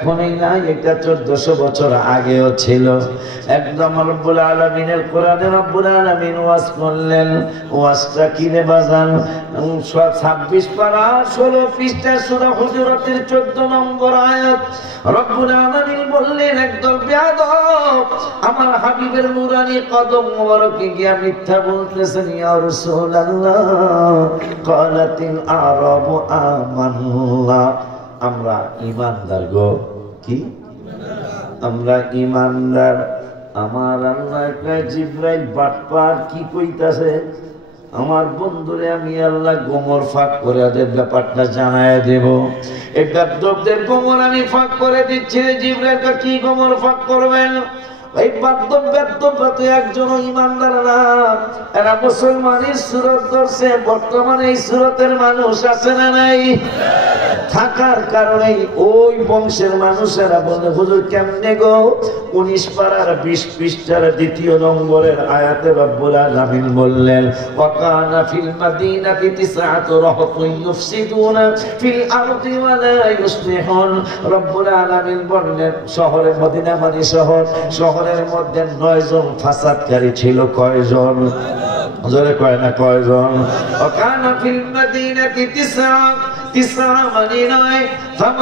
এখনই না, এটা 1400 বছর আগেও ছিল। একদম রব্বুল আলামিনের কোরআনে রব্বুল আলামিন ওয়াজ করলেন। ওয়াজটা কি রে বাজান? 26 পারা 16 পৃষ্ঠা সূরা হুজুরাতের 14 নম্বর আয়াত। রব্বুল আলামিন বললেন, একদল বেয়াদব আমার হাবিবের নুরানি কদম মোবারকে গিয়া মিথ্যা বলতেছেন। ইয়া রাসূলুল্লাহ, ক্বালাতিল আরাবু আমান্না, আমরা ইমানদার গো। কি আমরা ইমানদার? আমার আল্লাহ কয়, জিবরাইল বাটপার কি কইতাছে? আমার বন্ধুরে আমি আল্লাহ গোমর ফাঁক করে ওদের ব্যাপারটা জানায় দেব। এই বেদ্যপদের গোমর আমি ফাঁক করে দিচ্ছি। জিবরাইল কি গোমর ফাঁক করবেন? এই বেদ্যপরা একজন ইমানদার না, এরা মুসলমানের সুরত ধরছে। বর্তমানে এই সুরতের মানুষ আছে না নাই? থাকার কারণে ওই বংশের মানুষেরা বলে, হুজুর কেমনে গো? 19 পারার 20 পৃষ্ঠার 2 নম্বরের আয়াতে রব্বুল আলামিন বললেন, ওয়াকানা ফিল মাদিনাতি 9 রাহতুন ইউফসিদুনা ফিল আরদি ওয়া লা ইউসলিহুন। রব্বুল আলামিন বললেন, শহরে মদিনা মানে শহরের মধ্যে 9 জন ফাসাদকারী ছিল। কয়জন? জোরে কয় না কয়জন? ওয়াকানা ফিল মাদিনাতি 9 মানে 9, 8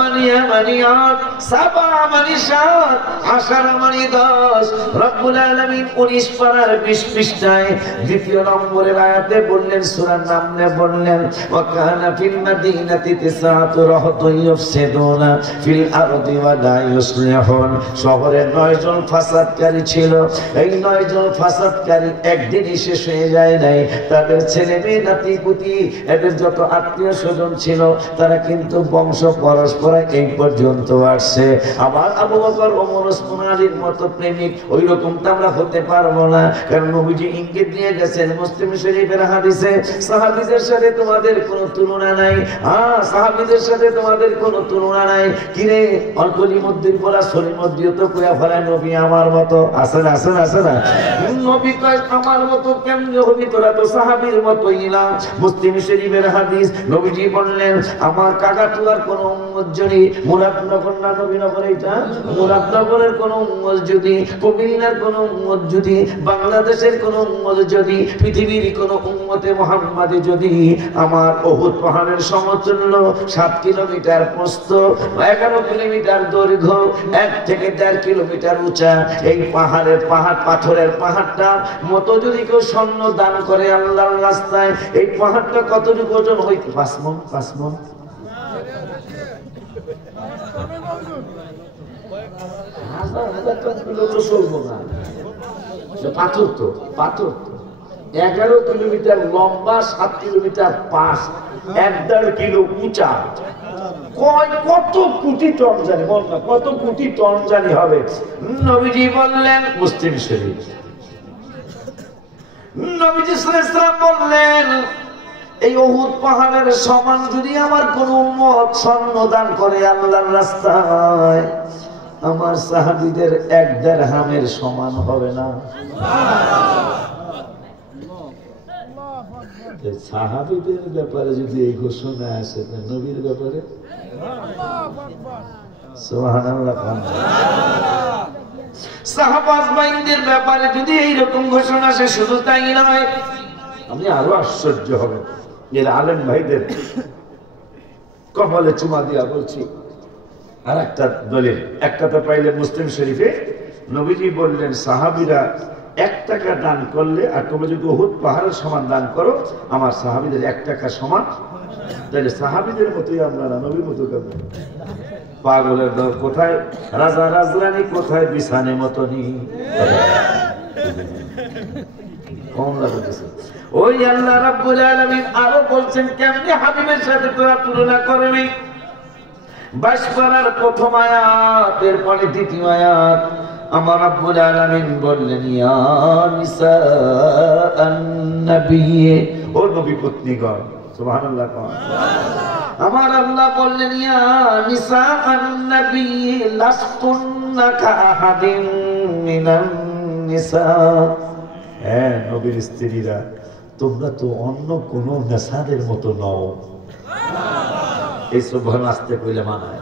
মানে 8, 7 মানে 7, 10 মানে 10। রব্বুল আলামিন 19 পারার 20 পৃষ্ঠায় 2 নম্বরের আয়াতে বললেন, সূরার নাম নিয়ে বললেন, ওয়াকানা ফিল মাদিনাতি 9 রাহতুন ইউফসিদুনা ফিল আরদি ওয়া লা ইউসলিহুন। শহরে 9 জন ফাসাদকারী ছিল। এই 9 জন ফাসাদকারী একদিনই শেষ হয়ে যায় নাই। তাদের ছেলে মেয়ে নাতি পুতি এদের যত আত্মীয় স্বজন ছিল তারা কিন্তু বংশ পরস্পর এই পর্যন্ত আসছে। আবার আবু বকর ওমর ওসমান আলীর মতো প্রেমিক ওই রকম তো আমরা হতে পারবো না। কারণ নবীজি ইঙ্গিত দিয়ে গেছেন মুসলিম শরীফের হাদিসে, সাহাবীদের সাথে তোমাদের কোনো তুলনা নাই। সাহাবীদের সাথে তোমাদের কোনো তুলনা নাই। কিরে অল্পলিমুদ্দিন পড়া সলিমুদ্দিন তো কইয়া ফেলায় নবী আমার মতো। আছে না আছে না আছে না? নবী কয় আমার মতো কেমনে হবি তোরা? তো সাহাবীর মতোই না। মুসলিম শরীফের হাদিস, নবীজি বললেন, আমার কাকাতুয়ার কোন উম্মত যদি মুরাদনগর না নবীনগর, এটা মুরাদনগরের কোন উম্মত যদি, কুমিল্লার কোন উম্মত যদি, বাংলাদেশের কোন উম্মত যদি, পৃথিবীর কোন উম্মতে মুহাম্মাদে যদি আমার উহুদ পাহাড়ের সমতুল্য 7 কিলোমিটার প্রস্থ, 11 কিলোমিটার দৈর্ঘ্য, 1 থেকে 1.5 কিলোমিটার উঁচা এই পাথরের পাহাড়টা মতো যদি কেউ স্বর্ণ দান করে আল্লাহর রাস্তায়, এই পাহাড়টা কতটুকু ওজন হইতে? 5 মণ। 5 মণ পাথর তো 11 কিলোমিটার লম্বা, 7 কিলোমিটার পাশ, 1.5 কিলো উঁচা। কত কোটি টন জানি, বল না কত কোটি টন জানি হবে। নবীজি বললেন, মুসলিম শরীফ, নবীজি সাল্লাল্লাহু আলাইহি ওয়াসাল্লাম বললেন, এই উহুদ পাহাড়ের সমান যদি আমার কোন উম্মত স্বর্ণ দান করে আল্লাহর রাস্তায়, আমার সাহাবীদের 1 দিরহামের সমান হবে না। সাহাবীদের ব্যাপারে যদি এই ঘোষণা আসে, নবীর ব্যাপারে সুবহানাল্লাহ, সাহাবাদের ব্যাপারে যদি এইরকম ঘোষণা আসে, শুধু তাই নয়, আমি আরো আশ্চর্য হব। এর আলেম ভাইদের কপালে চুমা দিয়া বলছি, আর একটা দলিল, একটা তো পাইলে মুসলিম শরীফে নবীজি বললেন, সাহাবীরা 1 টাকা দান করলে, আর তুমি যদি উহুদ পাহাড়ের সমান দান করো, আমার সাহাবীদের 1 টাকা সমান। তাহলে সাহাবীদের মতোই আমরা না, নবীর মতো কেমন? পাগলের দল কোথায় রাজা রাজরানী, কোথায় বিছানে মতনি। কম লাগতেছে। ওই আল্লাহ রাব্বুল আলামিন আরো বলছেন, কেমনে হাবিবের সাথে তোরা তুলনা করবি? 22 পারার প্রথম আয়াত, এরপরে 2য় আয়াত, আমার রাব্বুল আলামিন বললেন, ইয়া নিসাআন নবী, ও নবী পত্নীগণ, সুবহানাল্লাহ। আমার আল্লাহ বললেন, ইয়া নিসাআন নবী লাস্তুন্না কাআহাদিন মিনান নিসা, হ্যাঁ নবীর স্ত্রীরা, তোমরা তো অন্য কোন নেশাদের মতো নও। এই সুবহান আসতে কইলে মানায়।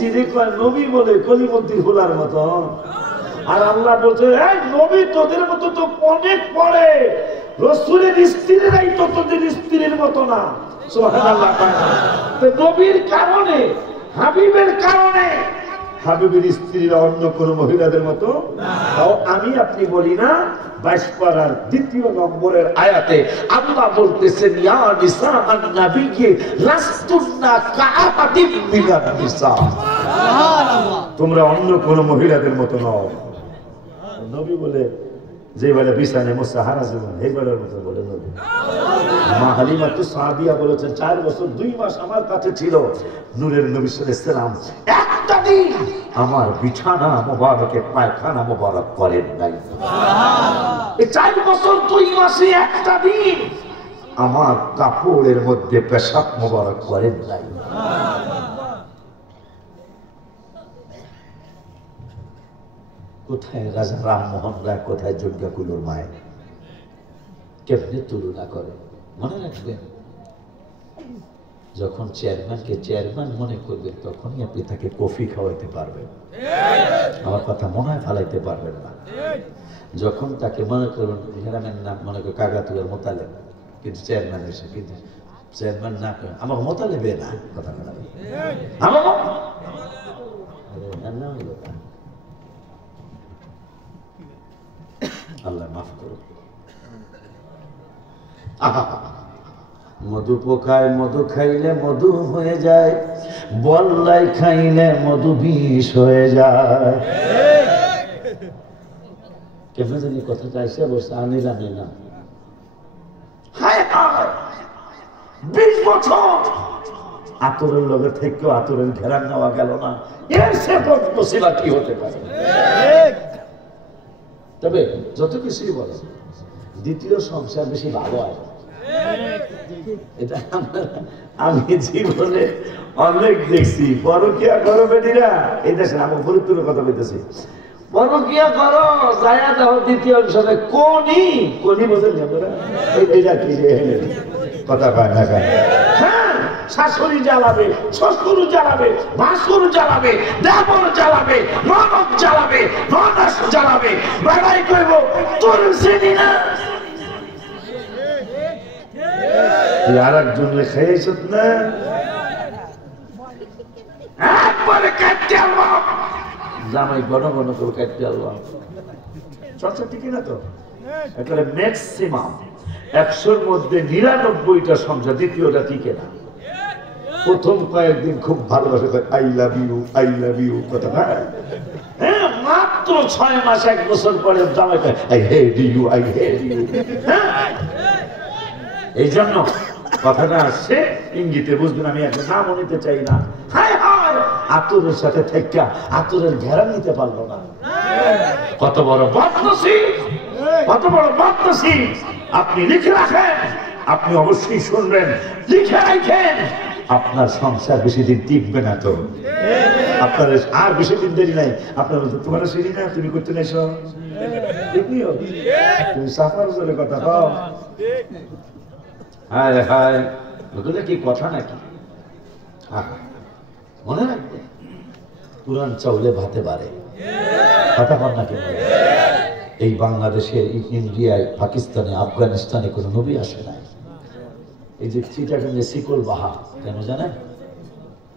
স্ত্রী কয় নবী বলে কলিমদ্দির ফুলার মতো। আর আল্লাহ বলছে এই নবী তোদের মতো তো অনেক পড়ে, রাসূলের স্ত্রীরাই তো তোদের স্ত্রীর মতো না। সুবহানাল্লাহ। তো নবীর কারণে, হাবিবের কারণে হাবিবের স্ত্রীরা অন্য কোন মহিলাদের মতো তাও আমি আপনি বলি না। 22 পারার 2 নম্বরের আয়াতে আল্লাহ বলতেছেন ইয়া নিসা আন-নবী লাস্তুন্না কাআতিম মিনান নিসা, সুবহানাল্লাহ, তোমরা অন্য কোন মহিলাদের মতো নও। নবী বলে যে বলে বিছানে মুসাহারা জীবন এই বলার মতো বলে নবী। মা হালিমা তো সাহাবিয়া বলেছেন 4 বছর 2 মাস আমার কাছে ছিল নূরের নবী সাল্লাল্লাহু আলাইহি সাল্লাম, একটা দিন আমার বিছানা মোবারকে পায়খানা মোবারক করেন নাই। সুবহানাল্লাহ। এই 4 বছর 2 মাসে একটা দিন আমার কাপড়ের মধ্যে পেশাব মোবারক করেন নাই। কোথায় রাজা রামমোহন রায়, কোথায় যজ্ঞাকুলুর মায়ের, কেমনে তুলনা করে। মনে রাখবেন যখন চেয়ারম্যানকে চেয়ারম্যান মনে করবেন তখনই আপনি তাকে কফি খাওয়াইতে পারবেন, আমার কথা মনে হয় ফালাইতে পারবেন না। যখন তাকে মনে করবেন গ্রামের নাম মনে করেন কাগাতুয়ার মোতালেব, কিন্তু চেয়ারম্যান এসে কিন্তু চেয়ারম্যান না করেন আমার মোতালেবে না, কথা বলা আমার আল্লাহ মাফ করুন। মধু পোকায় মধু খাইলে মধু হয়ে যায়, বল্লাই খাইলে মধু বিষ হয়ে যায়। কেমন জানি কথাটা এসে বসে আনি জানি না। 20 বছর আতরের লগে থেকেও আতরের ঘেরান নেওয়া গেল না, এর সে মুসিবত কি হতে পারে। তবে যত কিছুই বলে দ্বিতীয় সংসার বেশি ভালো হয়, এটা আমি জীবনে অনেক দেখছি। পরকিয়া করো বেটিরা, এই দেশে আমি ফরিদপুরের কথা বলতেছি, পরকিয়া করো যায়া দাও দ্বিতীয় সংসারে কোনি কোনি বোঝেন এইটা কি কথা কয় না কেন? হ্যাঁ, শাশুড়ি জ্বালাবে, শ্বশুর জ্বালাবে, ভাসুর জ্বালাবে, দেবর জ্বালাবে, ননদ জ্বালাবে, ননাস জ্বালাবে, বেড়াই করবো তোর শ্রেণী না আর একজন খেয়েছ না, একবারে কাটতে আল্লাহ জামাই ঘন ঘন করে কাটতে আল্লাহ। চর্চা ঠিকই না তো? একেবারে ম্যাক্সিমাম 100-র মধ্যে 99টা সংসার দ্বিতীয়টা টিকে না। প্রথম কয়েকদিন খুব ভালোবাসে, আই লাভ ইউ কথা না, হ্যাঁ, মাত্র 6 মাস 1 বছর পরে জামাই কয় আই হেট ইউ। এই জন্য কথাটা আসছে ইঙ্গিতে বুঝবেন, আমি একটা নামও নিতে চাই না। হায় হায়, আতরের সাথে থেকে আতরের ঘেরা নিতে পারলো না। কত বড় বদনসিব, কত বড় বদনসিব। আপনি লিখে রাখেন, আপনি অবশ্যই শুনবেন, লিখে রাখেন, আপনার সংসার বেশি দিন টিকবে না। তো আপনার আর বেশি দিন দেরি নাই। আপনার বলতে তোমার সিঁড়ি না, তুমি করতে নাইছ, তুমি সাফার জোরে কথা পাও। হায় হায়, ওগুলো কি কথা নাকি? মনে রাখবে, পুরান চাউলে ভাতে বাড়ে, কথা কর নাকি? এই বাংলাদেশে, ইন্ডিয়ায়, পাকিস্তানে, আফগানিস্তানে কোনো নবী আসে নাই। এই যে চিটাগাঙ্গে শিকল বাহা, কেন জানেন?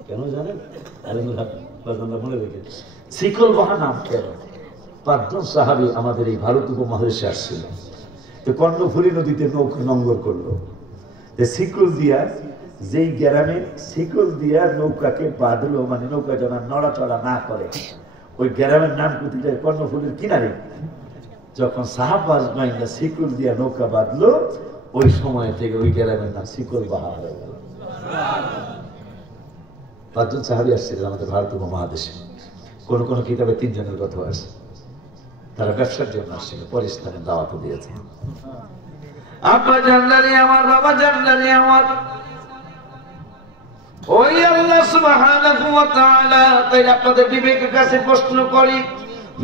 কেন জানেন? মনে রেখে শিকল বাহা নাম কেন? 5 জন সাহাবী আমাদের এই ভারত উপমহাদেশে আসছিল। তো কর্ণফুলী নদীতে নৌকা নোঙ্গর করলো, শিকল দিয়া যেই গ্রামে শিকল দিয়া নৌকাকে বাঁধলো, মানে নৌকা যেন নড়াচড়া না করে, ওই গ্রামের নাম কোথায়? কর্ণফুলীর কিনারে। যখন সাহাবাজ মাইনা শিকল দিয়া নৌকা বাঁধলো, ওই সময় থেকে ওই গ্রামের নাম শিকল বাহা হয়ে গেল। 5 জন সাহাবী আসছিলেন আমাদের ভারত উপমহাদেশে। কোন কোন কিতাবে 3 জনের কথা আছে। তারা ব্যবসার জন্য আসছিল, পরে ইসলামের দাওয়াত দিয়েছে। আব্বা জানলানি আমার, বাবা জানলানি আমার, ওই আল্লাহ সুবহানাহু ওয়া তাআলা। তাই আপনাদের বিবেকের কাছে প্রশ্ন করি,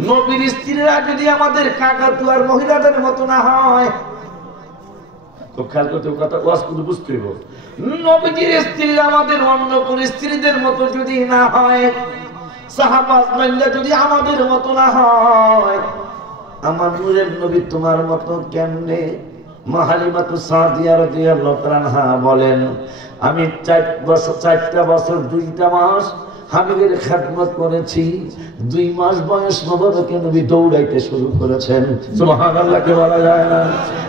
নবীর স্ত্রীরা যদি আমাদের কাকাতুয়ার মহিলাদের মতো না হয়, খুব খেয়াল করতে কথা ওয়াজ কিন্তু বুঝতে হইব। নবীজির স্ত্রী আমাদের অন্য কোন স্ত্রীদের মতো যদি না হয়, সাহাবাজরা যদি আমাদের মতো না হয়, আমার নূরের নবী তোমার মতো কেমনে? মা হালিমাতু সাদিয়া রাদিয়াল্লাহু তাআলা বলেন, আমি 4টা বছর 2টা মাস হাবিবের খেদমত করেছি। 2 মাস বয়স মোবারকে নবী দৌড়াইতে শুরু করেছেন। সুবহানাল্লাহ কে বলা যায় না?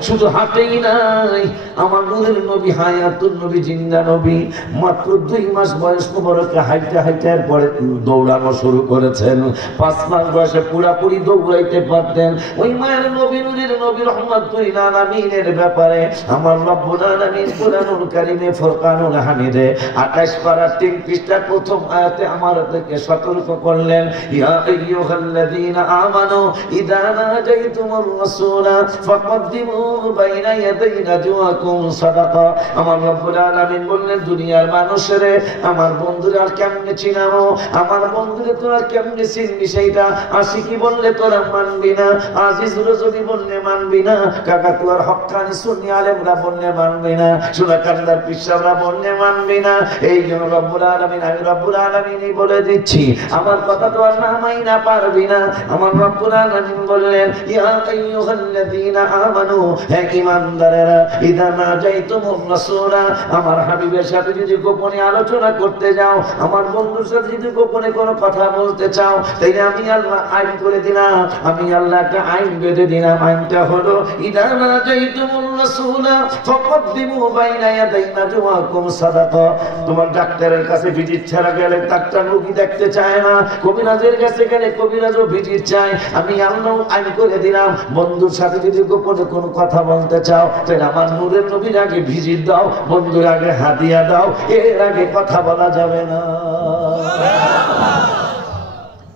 শুধু হাঁটেই নাই, আমার নূরের নবী হায়াতুন নবী জিন্দা নবী মাত্র 2 মাস বয়স মোবারকে হাইটে হাইটে পরে দৌড়ানো শুরু করেছেন। 5 মাস বয়সে পুরাপুরি দৌড়াইতে পারতেন। ওই মায়ের নবী নূরের নবী রহমাতুল আলামিনের ব্যাপারে আমার রব্বুল আলামিন কুরআনুল কারীমে ফুরকানুল হামিদে 28 পারা 3 পৃষ্ঠার প্রথম আয়াতে আমাদেরকে সতর্ক করলেন, ইয়া আইয়ুহাল্লাযীনা আমানু ইযা নাজাইতুমুর রাসূলা ফাকদ্দিমু বাইনা ইয়াদাই নাজওয়াকুম সাদাকা। আমার রব্বুল আলামিন বললেন, দুনিয়ার মানুষেরে, আমার বন্ধুরা কেমনে চিনাবো? আমার বন্ধুরে তোরা কেমনে চিনবি? সেইটা আশিকি বললে তোরা মানবি না, আজিজ রজবি বললে মানবি না, কাকা তোর হক্কানি সুন্নি আলেমরা বললে মানবি না, সুরাকান্দার পিসাবরা বললে মানবি না। এই জন্য রব্বুল আলামিন, আমি রব্বুল আলামিনই বলে দিচ্ছি, আমার কথা তো আর না মাইনা পারবি না। আমার রব্বুল আলামিন বললেন, ইয়া আইয়ুহাল্লাযীনা আমানু, হে ঈমানদারেরা, ইযা নাজাইতুমুর রাসূলা, আমার হাবিবের সাথে যদি গোপনে আলোচনা করতে যাও, আমার বন্ধুর সাথে যদি গোপনে কোনো কথা বলতে চাও, তাইলে আমি আল্লাহ আইন করে দিলাম, আমি আল্লাহ একটা আইন বেঁধে দিলাম। আইনটা হলো, ইযা নাজাইতুমুর রাসূলা ফাকদ্দিমু বাইনা ইয়াদাই নাজওয়াকুম সাদাকা। তোমার ডাক্তারের কাছে ভিজিট ছাড়া গেলে ডাক্তার রোগী দেখতে চায় না, কবিরাজের কাছে গেলে কবিরাজও ভিজিট চায়। আমি আল্লাহ আইন করে দিলাম, বন্ধুর সাথে যদি গোপনে কোনো কথা বলতে চাও, তাহলে আমার নূরের নবীর আগে ভিজিট দাও, বন্ধুর আগে হাদিয়া দাও, এর আগে কথা বলা যাবে না।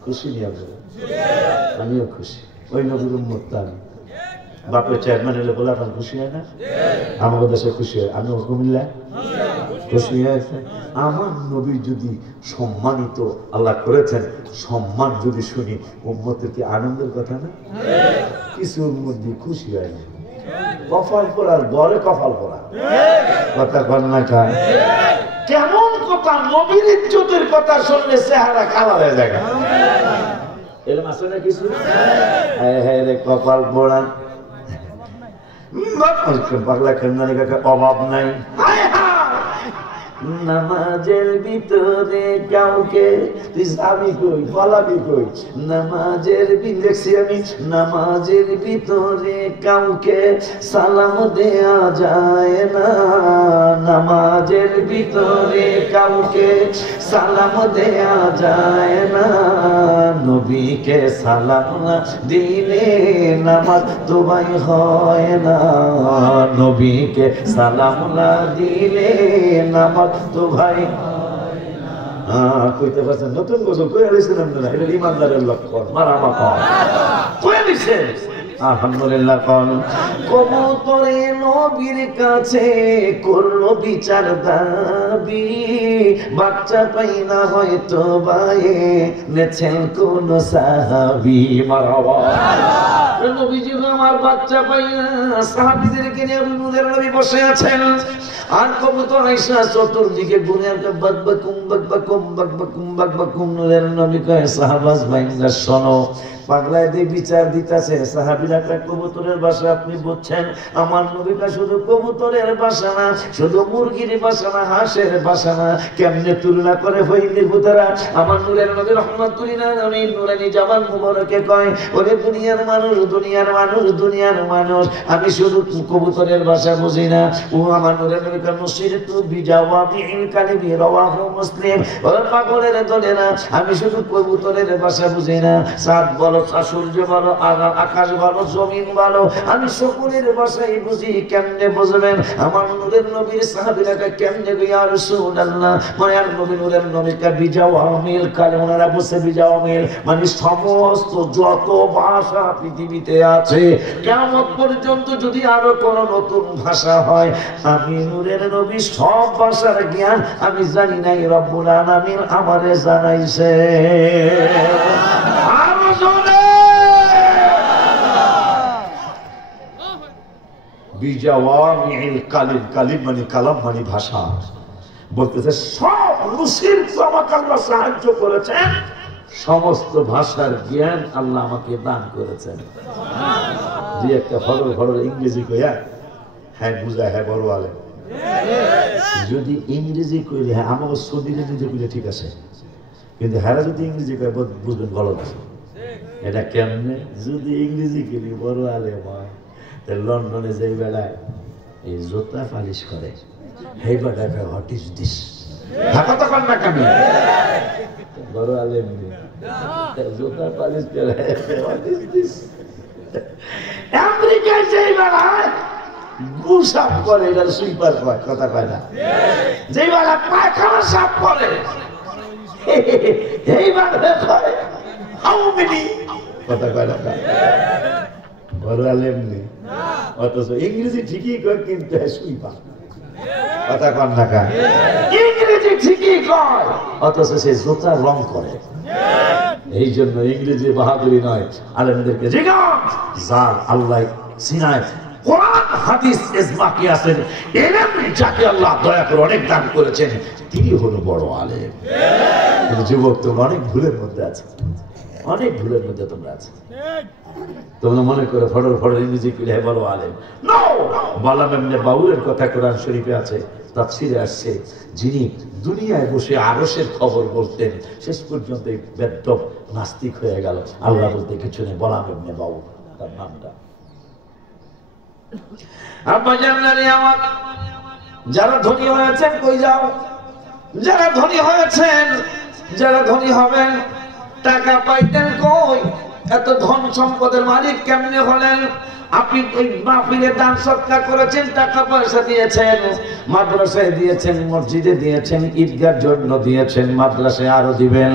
খুশি নিয়ে আমিও খুশি, ওই নবীর উম্মত আমি। বাপের চেয়ারম্যান এলে বলে আপনার খুশি হয় না? আমাদের দেশে খুশি হয়, আমিও কুমিল্লা খুশি হয়েছে। আমার নবী যদি সম্মানিত আল্লাহ করেছেন, সম্মান যদি শুনি, উম্মতের কি আনন্দের কথা না? কিছু উম্মত দিয়ে খুশি হয় না, কপাল পড়ার গড়ে কপাল পড়া কথা কর না কার। কেমন কথা? নবীর ইজ্জতের কথা শুনলে চেহারা কালা হয়ে যায়। এরকম আছে না কিছু? হ্যাঁ রে কপাল পড়া, পাগলা খেলনারি কাকা অভাব নাই। নামাজের ভিতরে কাউকে তুই যাবি কই, পালাবি কই? নামাজের দেখছি আমি, নামাজের ভিতরে কাউকে সালাম দেয়া যায় না, নামাজের ভিতরে কাউকে সালাম দেয়া যায় না, নবীকে সালাম না দিলে নামাজ তো ভাই হয় না, নবীকে সালাম না দিলে নামাজ তো ভাই কইতে পারছেন। নতুন গোসল কইয়া দিয়েছেন আপনারা, এটা ইমানদারের লক্ষণ। মারামা কন কইয়া দিচ্ছেন, আলহামদুলিল্লাহ কন। কবুতরে নবীর কাছে করলো বিচার দাবি, বাচ্চা পাই না হয়তো বায়ে নেছেন কোন সাহাবী। মারহাবা। নবীজি আমার বাচ্চা পাই না, সাহাবীদেরকে নিয়ে নূরের নবী বসে আছেন, আর কবুতর আইসা চতুর্দিকে ঘুরে বাক বাকুম বাক বাকুম বাক বাকুম বাক বাকুম। নূরের নবী কয়, সাহাবাজ ভাইরা শোনো, পাগলায় দিয়ে বিচার দিতেছে। সাহাবীরা কয়, কবুতরের বাসা আপনি বুঝছেন? আমার নবীটা শুধু কবুতরের বাসা না, শুধু মুরগির বাসা না, হাঁসের বাসা না। কেমনে তুলনা করে হইলির ভূতেরা আমার নূরের নবী রহমাতুল্লাহ আলাইহি নূরানি জামান মুবারকে কয়, ওরে দুনিয়ার মানুষ, দুনিয়ার মানুষ, দুনিয়ার মানুষ, আমি শুধু কবুতরের বাসা বুঝি না। ও আমার নূরের নবী কয়, মুসিরতু বিজাওয়ামিল কালিমি রাওয়াহু মুসলিম। ও পাগলের দলেরা, আমি শুধু কবুতরের বাসা বুঝি না, সাত বলো, সূর্য বলো, আকাশ বলো, জমিন বলো, আমি সকলের বাসাই বুঝি। কেমনে বুঝবেন? আমার নূরের নবীর সাহাবীরা কেমনে গো ইয়া রাসূলুল্লাহ, মায়ার নবী নূরের নবীকে বিজাওয়ামিল কালিম, ওনারা বসে বিজাওয়ামিল মানে সমস্ত যত ভাষা পৃথিবীতে আছে, কিয়ামত পর্যন্ত যদি আরো কোন নতুন ভাষা হয়, আমি নূরের নবী সব ভাষার জ্ঞান আমি জানি নাই, রব্বুল আলামিন আমারে জানাইছে। বিজাওয়ামিল কালিম, কালিম মানে কালাম মানে ভাষা। বলতেছে সব মুসিবত আমাকে আল্লাহ সাহায্য করেছেন, সমস্ত ভাষার জ্ঞান আল্লাহ আমাকে দান করেছেন। দুই একটা হরর হরর ইংরেজি কইয়া হ্যাঁ বুঝা, হ্যাঁ বড় আলেম। যদি ইংরেজি কইলে হ্যাঁ আমাকে সৌদি ইংরেজি কইলে ঠিক আছে, কিন্তু হ্যাঁ যদি ইংরেজি কয় বুঝবেন গলত। এটা কেমনে? যদি ইংরেজি কইলে বড় আলেম হয়, লন্ডনে যে বেলায় এই জুতা পালিশ করে এই বেলাটা হোয়াট ইজ দিস, কথা কন না কেন? বড় আলেম জুতা পালিশ করে হোয়াট ইজ দিস। আমেরিকায় যে বেলায় গু সাফ করে এটা সুইপার কয়, কথা কয় না। যে বেলা পায়খানা সাফ করে এই বেলা কয় হাউ মেনি, কথা কয় না। বড় আলেম নেই, অথচ ইংরেজি ঠিকই কয় কিন্তু সুইপার, কথা কন না কা। ইংরেজি ঠিকই কয় অথচ সে জুতার রং করে। এই জন্য ইংরেজি বাহাদুরি নয়, আলেমদেরকে জিজ্ঞাসা যার আল্লাহ সিনায় কোরআন হাদিস ইজমা কি আছেন, ইলম যাকে আল্লাহ দয়া করে অনেক দান করেছেন, তিনি হলো বড় আলেম। কিন্তু যুবক তোমরা অনেক ভুলের মধ্যে আছে, অনেক ভুলের মধ্যে তোমরা আছে। তোমরা মনে করে ফড়র ফড়র ইংরেজি কইলে বড় আলেম। নো, বালাম ইবনে বাউলের কথা কোরআন শরীফে আছে, তাফসীরে আসছে, যিনি দুনিয়ায় বসে আরশের খবর বলতেন, শেষ পর্যন্ত বেদ্যপ নাস্তিক হয়ে গেল। আল্লাহ বলতে কিছু নেই, বালাম ইবনে বাউল তার নামটা। আব্বা জাননারে আমার যারা ধনী হয়েছেন কই যাও, যারা ধনী হয়েছেন, যারা ধনী হবেন, টাকা পাইতেন কই, এত ধন সম্পদের মালিক কেমনে হলেন? আপনি এই মাহফিলে দান সদকা করেছেন, টাকা পয়সা দিয়েছেন, মাদ্রাসায় দিয়েছেন, মসজিদে দিয়েছেন, ঈদগার জন্য দিয়েছেন, মাদ্রাসায় আরো দিবেন।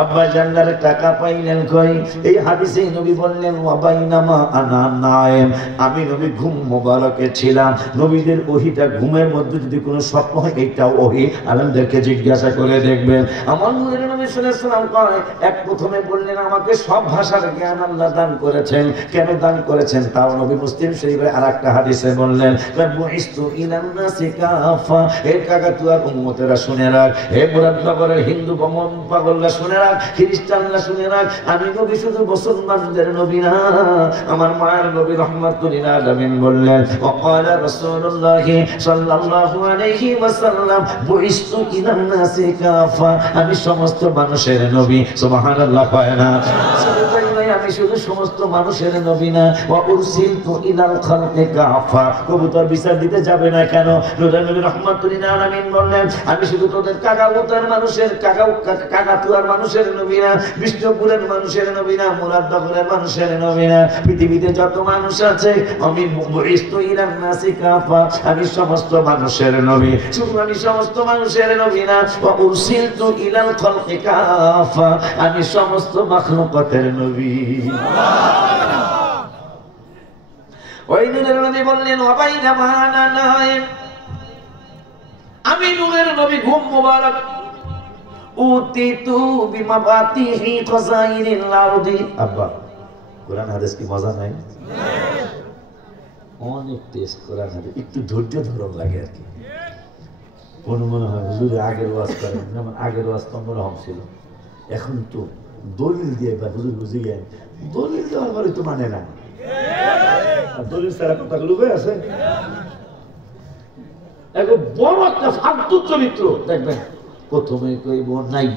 আব্বা জাননারে টাকা পাইলেন কই? এই হাদিসে নবী বললেন ওয়া বাইনামা আনা নায়েম, আমি নবী ঘুম মোবারকে ছিলাম। নবীদের ওহীটা ঘুমের মধ্যে যদি কোনো স্বপ্ন হয়, এইটাও ওহী। আলেমদেরকে জিজ্ঞাসা করে দেখবেন। আমার নূরের নবী সাল্লাল্লাহু আলাইহি ওয়াসাল্লাম কয়, এক প্রথমে বললেন আমাকে সব ভাষার জ্ঞান আল্লাহ দান করেছেন। কেন দান করেছেন? তাও নবী মুসলিম শরীফের আরেকটা হাদিসে বললেন বুইস্তু ইলান নাসি কাফা, হে কাকাতুয়ার উম্মতেরা শুনে রাখ, হে মুরাদনগরের হিন্দু পাগলরা শুনে রাখ, খ্রিস্টানরা শুনে রাখ, আমি নবী শুধু মুসলমানদের নবী না, আমার মায়ের নবী রাহমাতুল লিল আলামিন বললেন ওয়াকালা রাসূলুল্লাহ সাল্লাল্লাহু আলাইহি ওয়াসাল্লাম বুইস্তু ইলান নাসি কাফা, আমি সমস্ত মানুষের নবী। সুবহানাল্লাহ। কয় না আমি শুধু সমস্ত মানুষের নবী না, ওয়া উরসিলতু ইলাল খালকি কাফা, কবুতর বিচার দিতে যাবে না কেন? নবী রাহমাতুল লিল আলামিন বললেন আমি শুধু তোদের কাকাউতার মানুষের কাকাতুয়ার মানুষের নবী না, বিষ্ণুপুরের মানুষের নবী না, মুরাদনগরের মানুষের নবী না, পৃথিবীতে যত মানুষ আছে আমি বুইস্তু ইলান নাসি কাফা, আমি সমস্ত মানুষের নবী। শুধু আমি সমস্ত মানুষের নবী না, ওয়া উরসিলতু ইলাল খালকি কাফা, আমি সমস্ত মাখলুকাতের নবী। ওই নূরের নবী বললেন ওয়াবাইনামা আনা নায়েম, আমি নূরের নবী ঘুম মোবারক, উতিতু বিমাফাতিহি খাযাইনিল আরদি। আব্বা কোরআন হাদিস কি মজা নাই? অনেক টেস্ট কোরআন হাদিস, একটু ধৈর্য ধরন লাগে আর কি। মনে হয় হুজুর আগের ওয়াজ করেন, যেমন আগের ওয়াজ তো অন্যরকম ছিল, এখন তো দলিল দিয়ে বা হুজুর বুঝে গেলেন, দলিল দেওয়ার পরে তো মানে না, দলিল ছাড়া কথা লুবে আছে। এখন বড় একটা ফালতু চরিত্র দেখবেন, প্রথমে কইব নাই,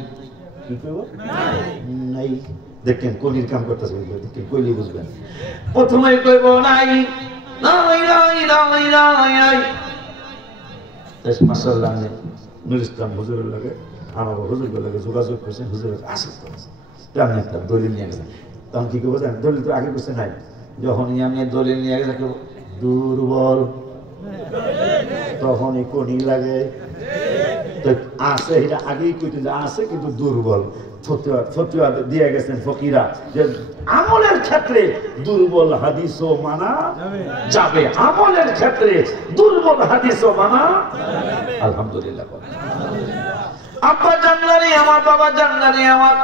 কি কইব নাই, দেখেন কলির কাম করতেছে, কইলি বুঝবেন। প্রথমে কইব নাই নাই নাই নাই নাই, মাশাআল্লাহ নূর ইসলাম হুজুরের লাগে আমার হুজুরের লাগে যোগাযোগ করছেন, হুজুরের আসল তেমন একটা দলিল নিয়ে গেছেন। তখন কি করবো জানেন? দলিল তো আগে করছে নাই, যখন আমি দলিল নিয়ে গেছে দুর্বল, তখন কনি লাগে আছে, এটা আগেই কইতে যে আছে কিন্তু দুর্বল। ফতুয়া দিয়ে গেছেন ফকিরা যে আমলের ক্ষেত্রে দুর্বল হাদিসও মানা যাবে, আমলের ক্ষেত্রে দুর্বল হাদিসও মানা। আলহামদুলিল্লাহ। আব্বা জানলারি আমার, বাবা জানলারি আমার,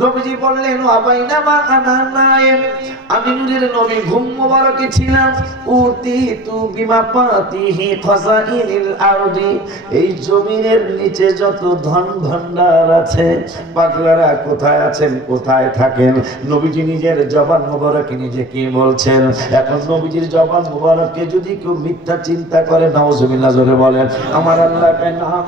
নবীজি বললেন আবাইনামা আনা নায়েম, আমি নূরের নবী ঘুম মোবারকে ছিলাম, উতিতু বিমাফাতিহি খাযাইনিল আরদি, এই জমিনের নিচে যত ধন ভান্ডার আছে, পাগলারা কোথায় আছেন, কোথায় থাকেন, নবীজি নিজের জবান মোবারকে নিজে কি বলছেন। এখন নবীজির জবান মোবারককে যদি কেউ মিথ্যা চিন্তা করে, নাউজুবিল্লাহ জোরে বলেন। আমার আল্লাহ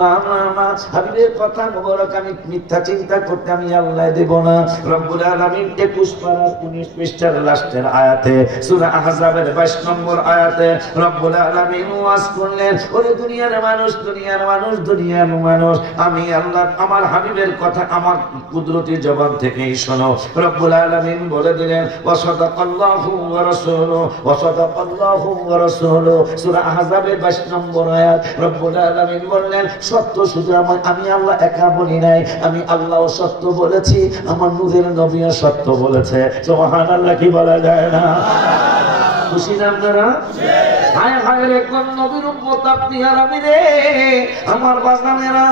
না না না, হাবিবের কথা মোবারক আমি মিথ্যা চিন্তা করতে আমি আল্লাহ দেব না। রব্বুল আলামিন 21 পারা 19 পৃষ্ঠার লাস্টের আয়াতে সূরা আহজাবের 22 নম্বর আয়াতে রব্বুল আলামিন ওয়াজ করলেন, ওরে দুনিয়ার মানুষ, দুনিয়ার মানুষ, দুনিয়ার মানুষ, আমি আল্লাহ আমার হাবিবের কথা আমার কুদরতি জবান থেকেই শোনো। রব্বুল আলামিন বলে দিলেন ওয়াসাদাকাল্লাহু ওয়া রাসূলুহু, ওয়াসাদাকাল্লাহু ওয়া রাসূলুহু, সূরা আহজাবের 22 নম্বর আয়াত। রব্বুল আলামিন বললেন সত্য শুধু আমি আল্লাহ একা বলি নাই, আমি আল্লাহও সত্য বলেছি, আমার নূরের নবীও সত্য বলেছে। সুবহানাল্লাহ কি বলা যায় না? খুশি না আপনারা? হায় হায় রে, কোন নবীর উম্মত আপনি আর আমি রে। আমার বাজানেরা,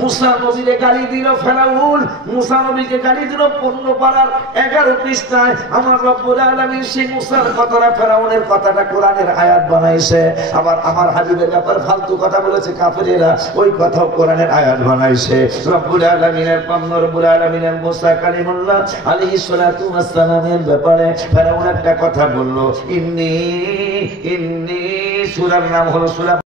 মুসা নবীরে গালি দিল ফেরাউন, মুসা নবীকে গালি দিল 15 পারার 11 পৃষ্ঠায়। আমার রব্বুল আলামিন সেই মুসার কথাটা ফেরাউনের কথাটা কোরআনের আয়াত বানাইছে। আবার আমার হাবিবের ব্যাপারে ফালতু কথা বলেছে কাফেরেরা, ওই কথাও কোরআনের আয়াত বানাইছে। রব্বুল আলামিনের রব্বুল আলামিনের মুসা কালিমুল্লাহ আলাইহিস সালাতু ওয়াস সালামের ব্যাপারে ফেরাউন একটা কথা বলল, ইন্নী সূরার নাম হলো সূরা